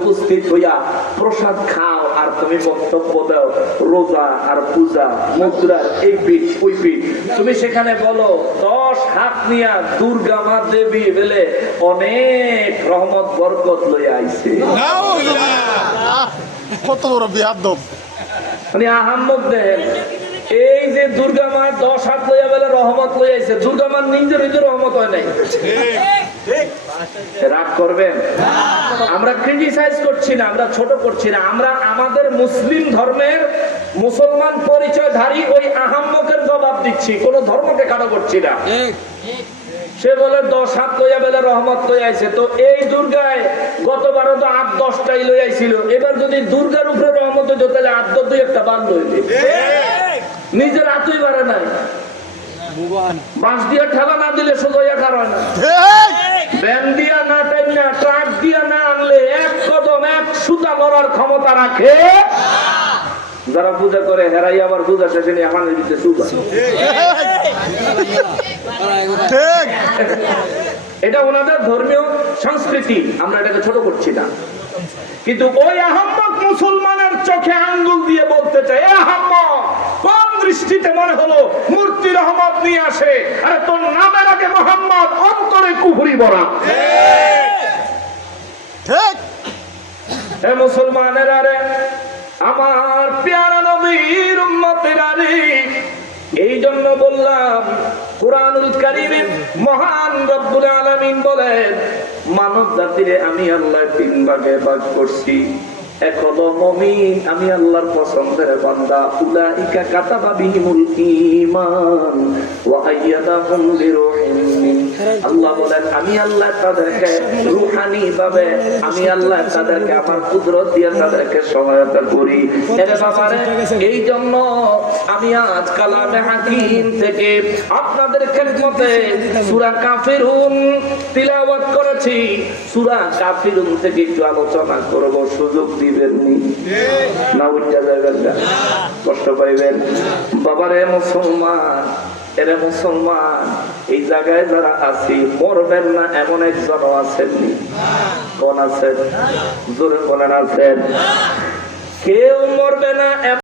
উপস্থিত হইয়া প্রসাদ খাও আর তুমি বক্তব্য দাও, রোজা আর পূজা, মুদ্রা এই পিঠ, ওই পিঠ। তুমি সেখানে বলো, দশ হাত নিয়া দুর্গা মা দেবী বলে অনেক রহমত, বরকত লইয়া আইছে। কত বড় বিয়াদব। মানে আহাম্মদ দেন এই যে দুর্গা মার দশ হাত লইয়া বেলা রহমত লইয়াছে দুর্গা মার নিজের নিজের রহমত হয় নাই। রাগ করবেন? আমরা ক্রিটিসাইজ করছি না, আমরা ছোট করছি না। আমরা আমাদের মুসলিম ধর্মের মুসলমান পরিচয়ধারী ওই আহাম্মকের জবাব দিচ্ছি, কোন ধর্মকে কারও করছি না। সে বলে দশ হাত লইয়া বেলা রহমত লইয়াছে তো এই দুর্গায় গতবারও তো আট, দশটাই লইয়াছিল এবার যদি দুর্গার উপরে হইতো আট দুই একটা বান লইবে নিজের হাতই বাড়ে নাই। যারা পূজা করে, হেরাই আবার পূজা শেষে দিতে এটা ওনাদের ধর্মীয় সংস্কৃতি, আমরা এটাকে ছোট করছি না। কিন্তু ওই মুসলমানের মূর্তি রহমত নিয়ে আসে। আরে তোর নামের আগে মোহাম্মদ অন্তরে কুফরি বরা। ঠিক। হে মুসলমানের আরে আমার পেয়ারা নবীর উম্মতের আরে এই জন্য বললাম কোরআনুল কারিমের মহান রব্বুল আলামিন বলেন মানব জাতিরে আমি আল্লাহ তিন ভাগে ভাগ করছি। আমি আল্লাহর পছন্দের বান্দা উলাইকা কাতাবা ঈমান ওয়া আইয়াদাহুম বিরূহিন। আল্লাহ বলেন, আমি আল্লাহ তাদেরকে রুহানি ভাবে, আমি আল্লাহ তাদেরকে আমার কুদরত দিয়ে তাদেরকে সহায়তা করি। এই জন্য আমি হাকিম থেকে আপনাদের কাফিরুন তিলাওয়াত করেছি। সূরা কাফিরুন থেকে একটু আলোচনা করব, সুযোগ দিবেন নি না উঠতে যাবেন না কষ্ট পাইবেন? বাবারে মুসলমান, এরে মুসলমান এই জায়গায় যারা আছি, মরবেন না এমন একজনও আছেন কোন আছেন? জোরে বলেন আছেন। কেউ মরবে না